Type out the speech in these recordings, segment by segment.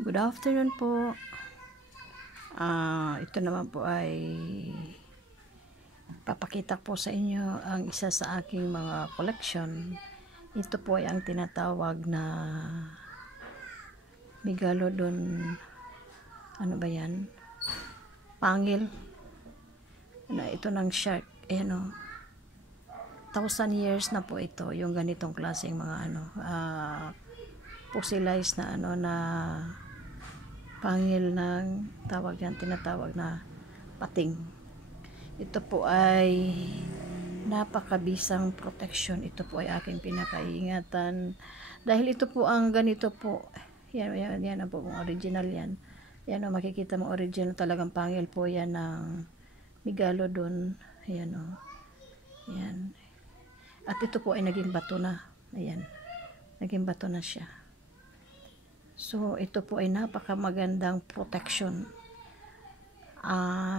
Good afternoon po. Ito naman po ay papakita po sa inyo ang isa sa aking mga collection. Ito po ay ang tinatawag na Megalodon, ano ba yan? Pangil. Ito ng shark. Ayan o. 1,000 years na po ito, yung ganitong klaseng mga fossilized na na pangil ng tinatawag na pating. Ito po ay napakabisang protection. Ito po ay aking pinakaingatan dahil ito po ang ganito po. Yan ang po original yan. Yan o, makikita mo original talagang pangil po yan ng Megalodon. Ayan o. Yan. At ito po ay naging bato na. Ayan. Naging bato na siya. So, ito po ay napakamagandang protection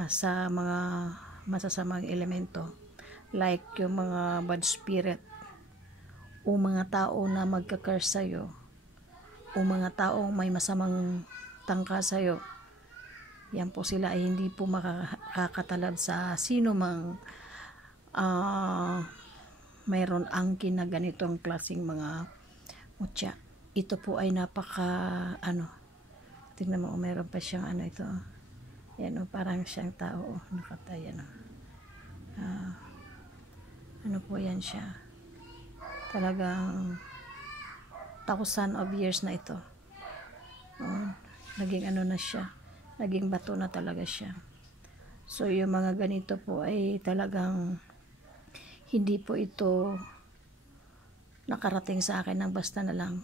sa mga masasamang elemento. Like yung mga bad spirit o mga tao na magka-curse sa'yo o mga taong may masamang tangka sa'yo. Yan po sila ay hindi po makakatalab sa sino mang mayroon angkin na ganitong klaseng mga mutya. Ito po ay tingnan mo, meron pa siyang ito. Yan o, parang siyang tao. Nakatay, ano po yan siya. Talagang 1,000 of years na ito. Naging na siya. Naging bato na talaga siya. So, yung mga ganito po ay talagang hindi po ito nakarating sa akin ng basta na lang.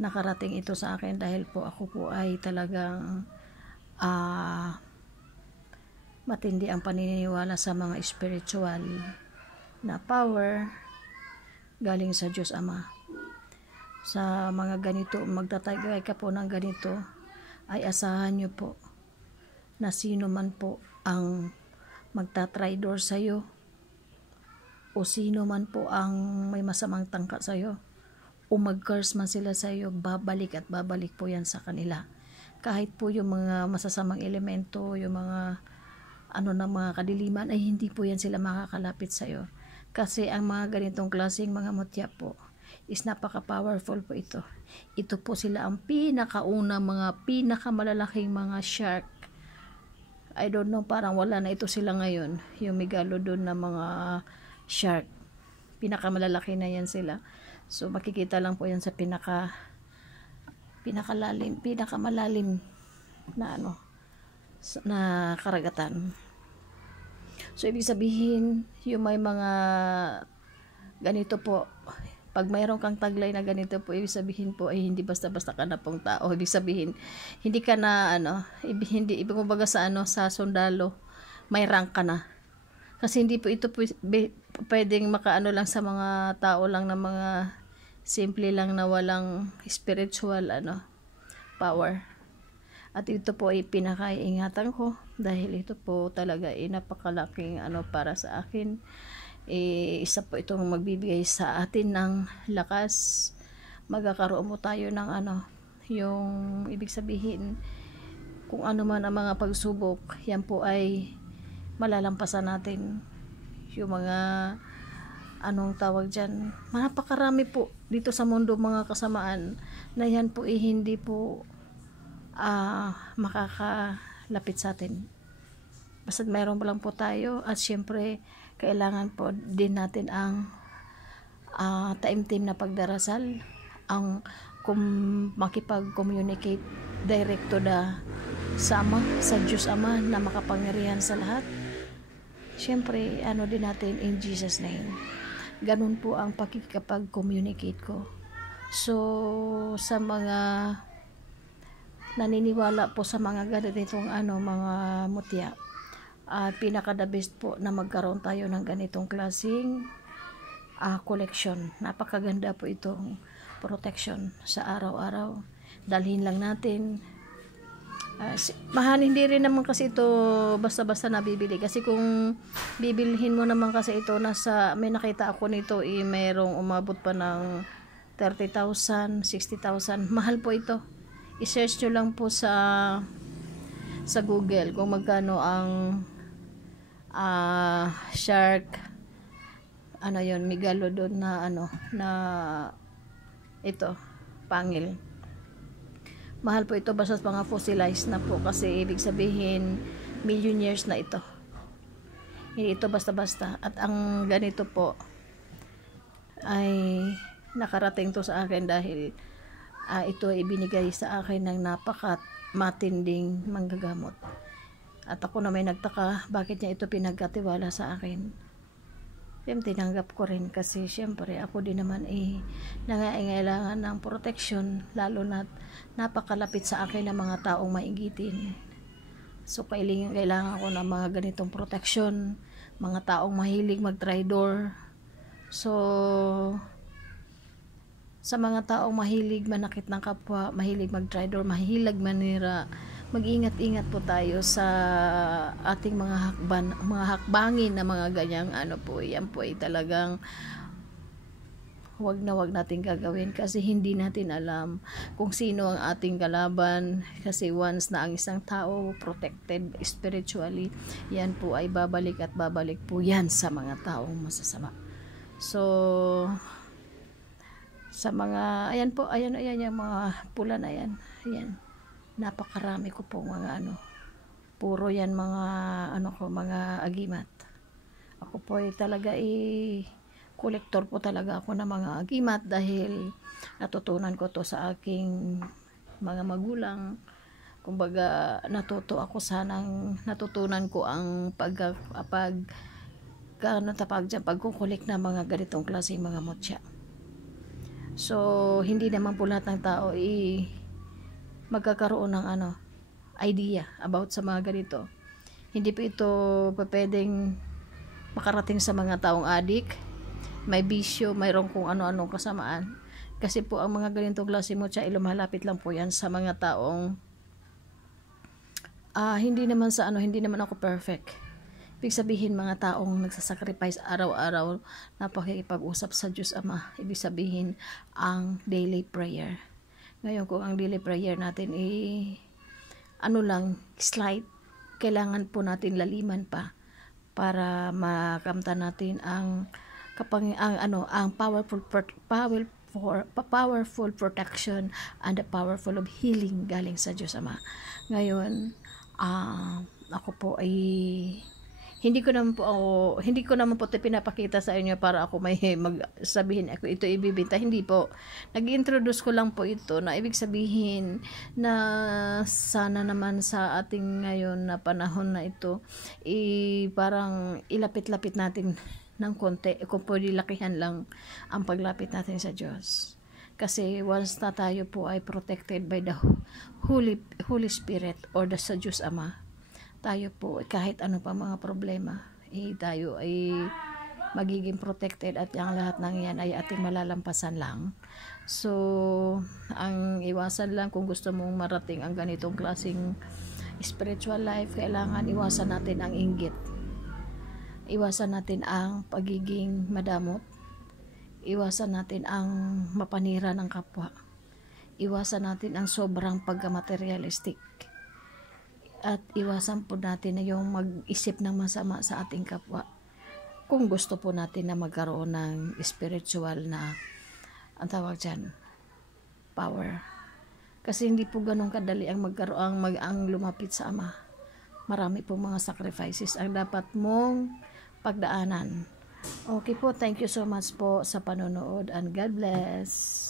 Nakarating ito sa akin dahil po ako po ay talagang matindi ang paniniwala sa mga spiritual na power galing sa Diyos Ama. Sa mga ganito, magtatagay ka po ng ganito, ay asahan nyo po na sino man po ang magtatraidor sa'yo o sino man po ang may masamang tangka sa'yo o mag-curse man sila sa iyo, babalik at babalik po yan sa kanila. Kahit po yung mga masasamang elemento, yung mga mga kadiliman, ay hindi po yan sila makakalapit sa iyo. Kasi ang mga ganitong klaseng mga mutya po is napaka-powerful po ito. Ito po sila ang pinakauna, mga pinakamalalaking mga shark. I don't know, parang wala na ito sila ngayon. Yung Megalodon na mga shark. Pinakamalalaki na yan sila. So, makikita lang po yan sa pinakamalalim na karagatan. So, ibig sabihin, yung may mga ganito po, pag mayroon kang taglay na ganito po, ibig sabihin po ay hindi basta-basta ka na pong tao. Ibig sabihin, hindi ka na ibig kumbaga sa sa sundalo, may rank ka na. Kasi hindi po ito pwedeng lang sa mga tao lang na mga simple lang na walang spiritual power. At ito po ay pinakaiingatan ko dahil ito po talaga ay napakalaking para sa akin. Isa po itong magbibigay sa atin ng lakas. Magkakaroon mo tayo ng yung ibig sabihin kung ano man ang mga pagsubok, yan po ay malalampasan natin. Yung mga tawag dyan, napakarami po dito sa mundo mga kasamaan na yan po hindi po makakalapit sa atin. Basta mayroon lang po tayo at syempre kailangan po din natin ang taimtim na pagdarasal, ang makipag-communicate direct to sa Diyos Ama na makapangyarihan sa lahat. Syempre, din natin in Jesus name. Ganun po ang pakikipag-communicate ko. So, sa mga naniniwala po sa mga ganitong mga mutya, pinaka-the best po na magkaroon tayo ng ganitong klaseng collection. Napakaganda po itong protection sa araw-araw. Dalhin lang natin. Hindi rin naman kasi ito basta-basta nabibili. Kasi kung bibilhin mo naman kasi ito, may nakita ako nito, mayroong umabot pa ng 30,000, 60,000. Mahal po ito. i-search nyo lang po sa Google kung magkano ang shark, ano yun, megalodon na na ito, pangil. Mahal po ito basta mga fossilized na po, kasi ibig sabihin million years na ito. Hindi ito basta-basta. At ang ganito po ay nakarating to sa akin dahil ito ay ibinigay sa akin ng matinding manggagamot. At ako na may nagtaka bakit niya ito pinagkatiwala sa akin. Tinanggap ko rin kasi syempre ako din naman nangangailangan ng protection, lalo na napakalapit sa akin ng mga taong maigitin. So kailangan ko ng mga ganitong protection, mga taong mahilig mag-traitor. So sa mga taong mahilig manakit ng kapwa, mahilig mag-traitor, mahilig manira, mag-ingat-ingat po tayo sa ating mga hakbangin na mga ganyang po. Yan po ay talagang wag natin gagawin, kasi hindi natin alam kung sino ang ating kalaban, kasi once na ang isang tao protected spiritually, yan po ay babalik at babalik po yan sa mga taong masasama. So sa mga ayan yung mga pula na yan, napakarami ko po mga puro yan mga mga agimat. Ako po ay talaga kolektor po talaga ako ng mga agimat dahil natutunan ko to sa aking mga magulang. Kumbaga natutunan ko ang pagkukulik na mga ganitong klase mga mutya. So hindi naman po lahat ng tao magkakaroon ng idea about sa mga ganito. Hindi po ito pwedeng makarating sa mga taong adik, may bisyo, mayroong kung ano-anong kasamaan. Kasi po ang mga ganitong klase mo siya, lumalapit lang po yan sa mga taong hindi naman ako perfect. Ibig sabihin mga taong nagsasacrifice araw-araw na pakikipag-usap sa Diyos Ama. Ibig sabihin ang daily prayer. Ngayon kung ang daily prayer natin slight, kailangan po natin laliman pa para makamtan natin ang powerful protection and the powerful of healing galing sa Diyos Ama. Ngayon, ako po ay hindi ko naman po ito pinapakita sa inyo para ako may magsabihin ako ito ibibenta. Hindi po. Nag-introduce ko lang po ito na ibig sabihin na sana naman sa ating ngayon na panahon na ito parang ilapit-lapit natin ng konti. Kung pwede lakihan lang ang paglapit natin sa Diyos. Kasi once na tayo po ay protected by the Holy Spirit or sa Diyos Ama, tayo po kahit ano pa mga problema tayo ay magiging protected, at ang lahat ng yan ay ating malalampasan lang. So ang iwasan lang, kung gusto mong marating ang ganitong klaseng spiritual life, kailangan iwasan natin ang inggit, iwasan natin ang pagiging madamot, iwasan natin ang mapanira ng kapwa, iwasan natin ang sobrang pagka-materialistic, at iwasan po natin na yung mag-isip ng masama sa ating kapwa kung gusto po natin na magkaroon ng spiritual na ang tawag dyan, power. Kasi hindi po ganun kadali ang lumapit sa Ama. Marami po mga sacrifices ang dapat mong pagdaanan. Okay po, thank you so much po sa panonood and God bless.